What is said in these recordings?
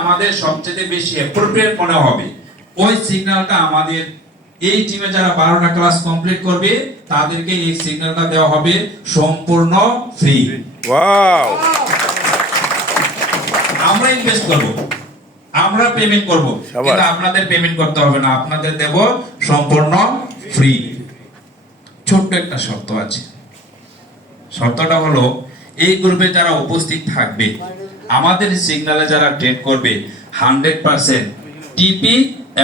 আমাদের সবচেয়ে বেশি অ্যাপ্রোপ্রিয়েট মনে হবে ওই সিগন্যালটা আমাদের এই টিমে যারা 12টা ক্লাস কমপ্লিট করবে তাদেরকে এই সিগন্যালটা দেওয়া হবে সম্পূর্ণ ফ্রি। ওয়াও! আমরা ইনভেস্ট করব, আমরা পেমেন্ট করব, কিন্তু আপনাদের পেমেন্ট করতে হবে না, আপনাদের দেব সম্পূর্ণ ফ্রি। ছোট্ট একটা শর্ত আছে, শর্তটা হলো এই গ্রুপে যারা উপস্থিত থাকবে আমাদের সিগন্যালে যারা ট্রেড করবে 100% টিপি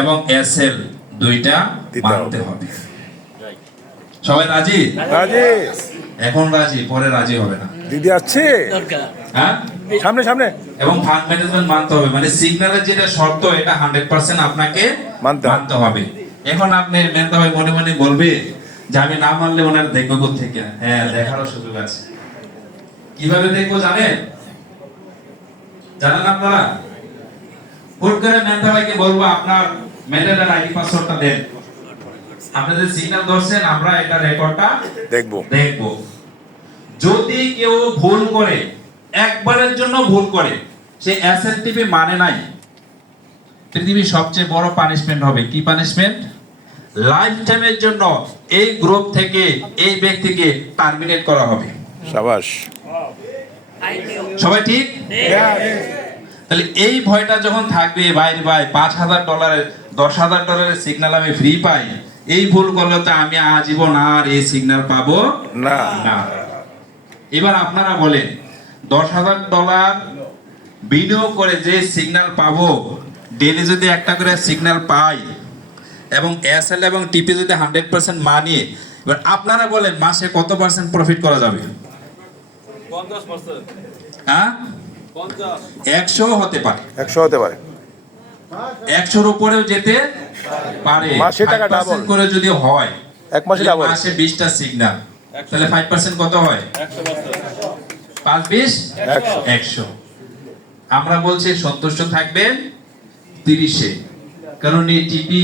এবং এসএল দুইটা মানতে হবে। সবাই রাজি? রাজি। এখন রাজি, পরে রাজি হবে না। দিদি আছে হ্যাঁ, সামনে সামনে। এবং ফান্ড ম্যানেজমেন্ট মানতে হবে, মানে সিগন্যালের যেটা শর্ত এটা 100% আপনাকে মানতে হবে। এখন আপনি মেনতে হয় মনে মনে বলবে যে আমি না মানলে ওনার দেখবো কোথা থেকে। হ্যাঁ, দেখারও সুযোগ আছে। কিভাবে দেখবো জানেন? জানেন আপনারা? হুট করে মেনতে ভাইকে বলবো আপনার মেডেলের আইডি পাসওয়ার্ডটা দেন, আপনাদের সিগন্যাল ধরছেন, আমরা এটা রেকর্ডটা দেখবো। যদি কেউ ভুল করে, একবারের জন্য ভুল করে, সে এসএলটিপি মানে নাই, পৃথিবীর সবচেয়ে বড় পানিশমেন্ট হবে। কি পানিশমেন্ট? লাইফ টাইমের জন্য এই গ্রুপ থেকে এই ব্যক্তিকে টার্মিনেট করা হবে। শাবাশ। সবাই ঠিক? তাহলে এই ভয়টা যখন থাকবে, বাইরে ভাই $5,000 $10,000 সিগন্যাল আমি ফ্রি পাই, এই ভুল করলে তো আমি আজীবন আর এই সিগন্যাল পাবো না। এবার আপনারা বলেন, $10,000 বিনিয়োগ করে যে সিগন্যাল পাবো, ডেলি যদি একটা করে সিগন্যাল পাই এবং এসএল এবং টিপি যদি 100% মানিয়ে, এবার আপনারা বলেন মাসে কত পার্সেন্ট প্রফিট করা যাবে? 50%। হ্যাঁ, 100 হতে পারে, 100 হতে পারে, 100-র উপরেও যেতে পারে। মাসে টাকা ডাবল করে যদি হয়, এক মাসে ডাবল, মাসে 20টা সিগন্যাল, তাহলে 5% কত হয়? 5 20 100। আমরা বলছি সন্তুষ্ট থাকবেন 30-এ, কারণ এই টিপি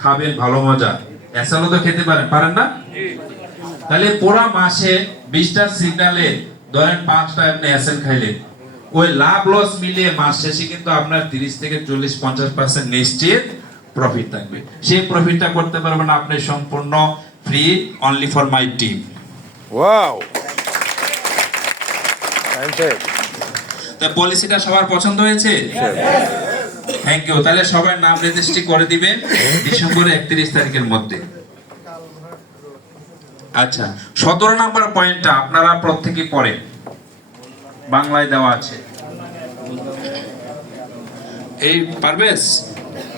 খাবেন ভালো মজা, এসএলও তো খেতে পারেন না? তাহলে পুরো মাসে 20টা সিগন্যালে ধরেন 5টা আপনি এসএল খাইলেন, ওই লাভ লস মিলিয়ে মাস শেষে কিন্তু আপনার 30 থেকে 40-50% নিশ্চিত প্রফিট থাকবে। সেই প্রফিটটা করতে পারবেন আপনি সম্পূর্ণ free, only for my team. Wow! তা পলিসিটা সবার পছন্দ হয়েছে? Thank you. তাহলে সবাই নাম রেজিস্ট্রি করে দিবেন ডিসেম্বরের 31 তারিখের মধ্যে। আচ্ছা, 17 নম্বর পয়েন্টটা আপনারা প্রত্যেকে পড়েন, বাংলায় দেওয়া আছে। এই পারবেশ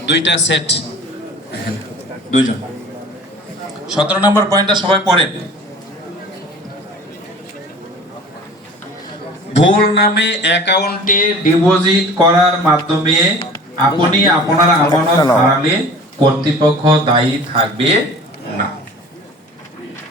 দুইটা সেট, দুইজন। 17 নম্বর পয়েন্টটা সবাই পড়েন। ভুল নামে অ্যাকাউন্টে ডিপোজিট করার মাধ্যমে আপনি আপনার আমানত হারালে কর্তৃপক্ষ দায়ী থাকবে